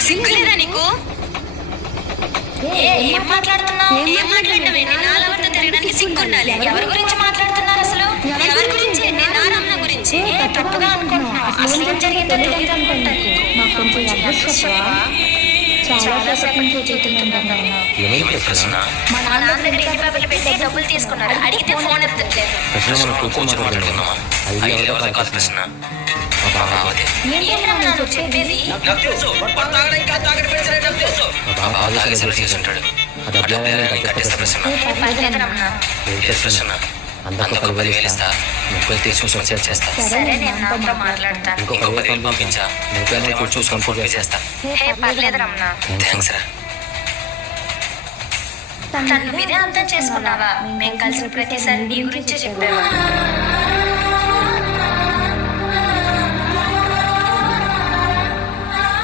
సిగ్గులేదా నీకు? ఏం మాట్లాడుతున్నావు? ఏం మాట్లాడినావేంటి? నా లవర్తో తిరగడానికి సిగ్గుండాలి. ఎవరి గురించి మాట్లాడుతున్నారు అసలు? ఎవరి గురించి? నేను నా రమణ గురించి. తప్పుగా అనుకుంటున్నావు. అసలు ఏం జరిగిందో తెలియదు అనుకుంటాను. నాకు కొంచెం అడ్రస్ చెప్పవా? చాలా సేపటి నుంచి చూస్తున్నాను. మా నాన్న దగ్గర ఇంటి పేపర్లు పెట్టి డబ్బులు తీసుకున్నాడు. అడిగితే ఫోన్ ఎత్తట్లేదు. చెప్పేది సరే, నేను నాతో మాట్లాడతాను. పర్లేదు రమణ. తను ఇదే అర్థం చేసుకున్నావా? మేము కలిసిన ప్రతిసారి నీ గురించే చెప్పావా?